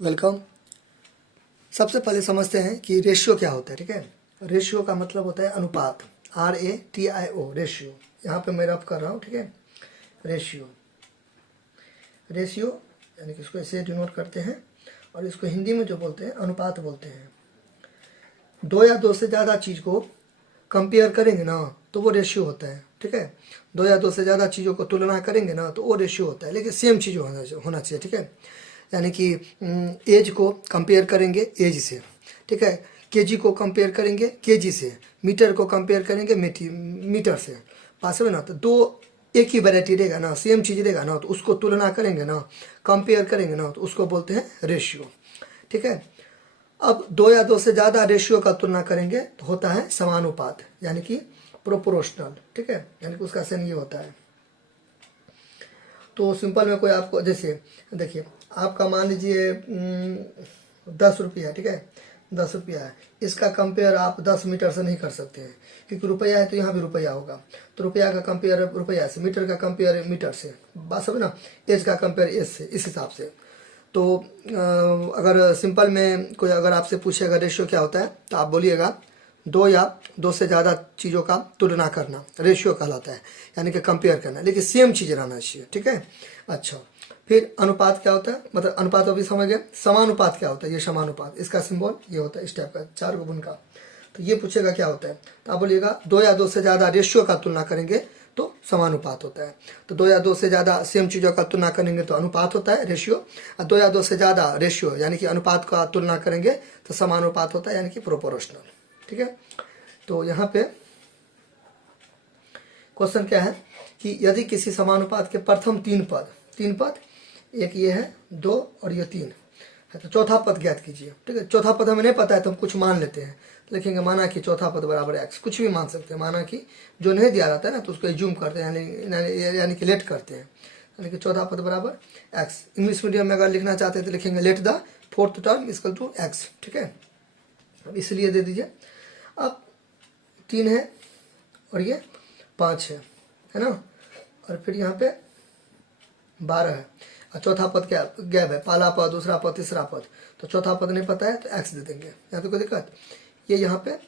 Welcome. सबसे पहले समझते हैं कि रेशियो क्या होता है। ठीक है, रेशियो का मतलब होता है अनुपात, RATIO, रेशियो। यहाँ पे मैं रफ कर रहा हूँ। ठीक है, रेशियो रेशियो यानी कि इसको ऐसे डिनोट करते हैं और इसको हिंदी में जो बोलते हैं अनुपात बोलते हैं। दो या दो से ज़्यादा चीज़ को कंपेयर करेंगे ना तो वो रेशियो होता है। ठीक है, दो या दो से ज़्यादा चीज़ों को तुलना करेंगे ना तो वो रेशियो होता है, लेकिन सेम चीज़ होना चाहिए। ठीक है, यानी कि एज को कंपेयर करेंगे एज से। ठीक है, केजी को कंपेयर करेंगे केजी से, मीटर को कंपेयर करेंगे मीटर से। पास में ना तो दो एक ही वैरायटी रहेगा ना, सेम चीज़ रहेगा ना, तो उसको तुलना करेंगे ना, कंपेयर करेंगे ना, तो उसको बोलते हैं रेशियो। ठीक है, अब दो या दो से ज़्यादा रेशियो का तुलना करेंगे तो होता है समानुपात, यानी कि प्रोपोर्शनल। ठीक है, यानी कि उसका सेम ये होता है। तो सिंपल में कोई आपको जैसे देखिए, आपका मान लीजिए 10 रुपया। ठीक है, 10 रुपया है, इसका कंपेयर आप 10 मीटर से नहीं कर सकते हैं, क्योंकि रुपया है तो यहाँ भी रुपया होगा, तो रुपया का कंपेयर रुपया से, मीटर का कंपेयर मीटर से, बात समझ ना, एज का कंपेयर एज से, इस हिसाब से। तो अगर सिंपल में कोई अगर आपसे पूछेगा रेशियो क्या होता है तो आप बोलिएगा दो या दो से ज़्यादा चीज़ों का तुलना करना रेशियो कहलाता है, यानी कि कंपेयर करना, लेकिन सेम चीज़ रहना चाहिए। ठीक है, अच्छा, फिर अनुपात क्या होता है, मतलब अनुपात अभी समझ गए। समानुपात क्या होता है, ये समानुपात, इसका सिंबल ये होता है इस टाइप का, 4 गुण का। तो ये पूछेगा क्या होता है तो आप बोलिएगा दो या दो से ज़्यादा रेशियो का तुलना करेंगे तो समानुपात होता है। तो दो या दो से ज़्यादा सेम चीज़ों का तुलना करेंगे तो अनुपात होता है, रेशियो। और दो या दो से ज़्यादा रेशियो यानी कि अनुपात का तुलना करेंगे तो समानुपात होता है, यानी कि प्रोपोर्शनल। ठीक है, तो यहाँ पे क्वेश्चन क्या है कि यदि किसी समानुपात के प्रथम तीन पद, एक ये है, दो और ये तीन है, तो चौथा पद ज्ञात कीजिए। ठीक है, चौथा पद हमें नहीं पता है तो हम कुछ मान लेते हैं, लिखेंगे माना कि चौथा पद बराबर एक्स, कुछ भी मान सकते हैं। माना कि जो नहीं दिया रहता है ना तो उसको एज्यूम करते हैं, यानी कि लेट करते हैं, यानी कि चौथा पद बराबर एक्स। इंग्लिश मीडियम में अगर लिखना चाहते हैं तो लिखेंगे let the fourth term equal to x. ठीक है, अब इसलिए दे दीजिए। अब 3 है और ये 5 है ना, और फिर यहाँ पे 12 है, और चौथा पद क्या गैप है, पहला पद, दूसरा पद, तीसरा पद, तो चौथा पद नहीं पता है तो एक्स दे देंगे। यहाँ तो कोई दिक्कत, ये यहाँ पे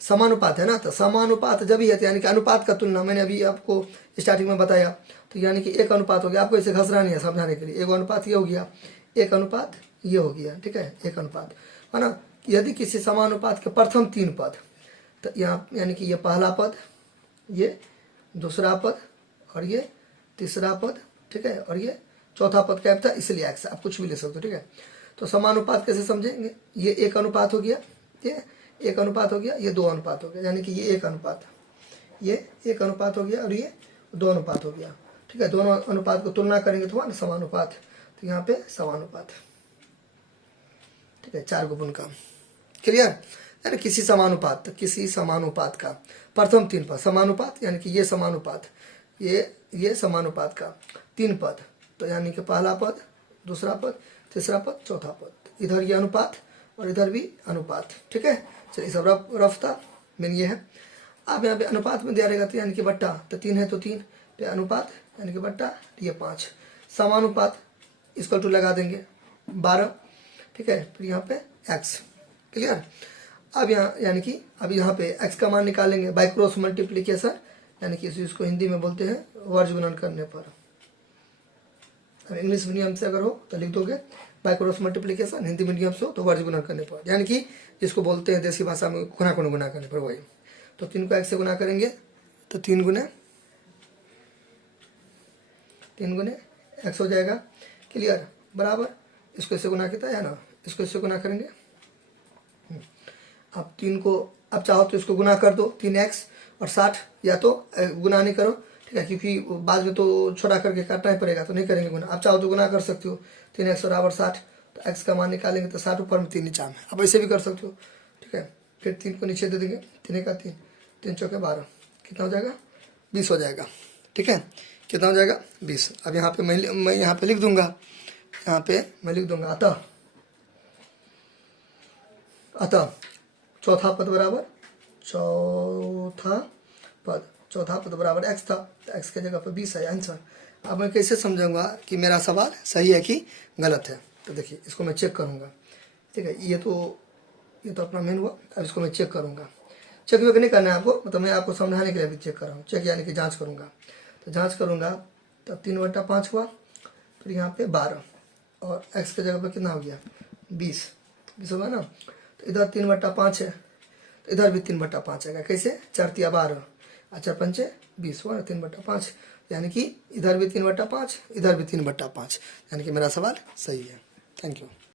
समानुपात है ना, तो समानुपात जब ही है, यानी कि अनुपात का तुलना, मैंने अभी आपको स्टार्टिंग में बताया, तो यानी कि एक अनुपात हो गया। आपको इसे घसना नहीं है समझाने के लिए, एक अनुपात ये हो गया, एक अनुपात ये हो गया। ठीक है, एक अनुपात है ना। यदि किसी समानुपात के प्रथम 3 पद, तो यहाँ यानी कि ये पहला पद, ये दूसरा पद और ये तीसरा पद, ठीक है, और ये चौथा पद क्या था, इसलिए एक्स, आप कुछ भी ले सकते हो। ठीक है, तो समानुपात कैसे समझेंगे, ये एक अनुपात हो गया, ये एक अनुपात हो गया, ये 2 अनुपात हो गया, यानी कि ये एक अनुपात, ये एक अनुपात हो गया और ये 2 अनुपात हो गया। ठीक है, दोनों अनुपात को तुलना करेंगे तो हुआ समानुपात, तो यहाँ पे समानुपात। ठीक है, 4 गुण का क्लियर, यानी किसी समानुपात का प्रथम 3 पद, समानुपात यानी कि ये समानुपात, ये समानुपात का 3 पद, तो यानी कि पहला पद, दूसरा पद, तीसरा पद, चौथा पद, इधर ये अनुपात और इधर भी अनुपात। ठीक है, चलिए सब रफ था, मेन ये है। अब यहाँ पे अनुपात में दिया रहेगा तो यानी कि बट्टा, तो 3 है तो 3 पे अनुपात यानी कि बट्टा, ये 5, समानुपात इसको टू लगा देंगे 12। ठीक है, फिर यहाँ पे एक्स, क्लियर। अब यहाँ यानी कि अब यहाँ पे एक्स का मान निकालेंगे बाय क्रॉस मल्टीप्लीकेशन, यानी कि इसको हिंदी में बोलते हैं वर्ज गुणन करने पर। अब इंग्लिश मीडियम से अगर हो तो लिख दोगे by cross multiplication, Hindi medium से हो तो वर्ज गुणन करने पर, यानी कि जिसको बोलते हैं देसी भाषा में गुना करने पर, वही। तो 3 को एक्स से गुना करेंगे तो 3 गुने एक्स हो जाएगा, क्लियर, बराबर। इसको इससे गुना किया है ना, इसको इससे गुना करेंगे। अब 3 को, अब चाहो तो इसको गुना कर दो, 3x और 60, या तो गुना नहीं करो। ठीक है, क्योंकि बाद में तो छोटा करके काटना ही पड़ेगा, तो नहीं करेंगे गुना। आप चाहो तो गुना कर सकते हो, 3x बराबर 60, तो x का मान निकालेंगे तो 60 ऊपर में 3 नीचा में, अब ऐसे भी कर सकते हो। ठीक है, फिर 3 को नीचे दे देंगे, 3 का 3, 3 चौके 12, कितना हो जाएगा, 20 हो जाएगा। ठीक है, कितना हो जाएगा, 20। अब यहाँ पे मैं यहाँ पे लिख दूंगा, यहाँ पे मैं लिख दूंगा अतः चौथा पद बराबर, चौथा पद बराबर एक्स था, तो एक्स की जगह पर 20 है आंसर। अब मैं कैसे समझूंगा कि मेरा सवाल सही है कि गलत है। तो देखिए इसको मैं चेक करूँगा, ठीक है। ये तो अपना मेन हुआ। अब इसको मैं चेक करूँगा। चेक वेक नहीं करना है आपको, मतलब मैं आपको समझाने के लिए भी चेक कर रहा हूँ। चेक यानी कि जांच करूँगा, तो जांच करूँगा तो 3/5 हुआ, फिर यहाँ पे 12 और x के जगह पर कितना हो गया 20 होगा ना। तो इधर 3/5 है, तो इधर भी 3/5 आएगा। कैसे 4 × 12 और 4 × 5 = 20 हुआ ना 3/5, यानी कि इधर भी 3/5 इधर भी 3/5, यानी कि मेरा सवाल सही है। Thank you.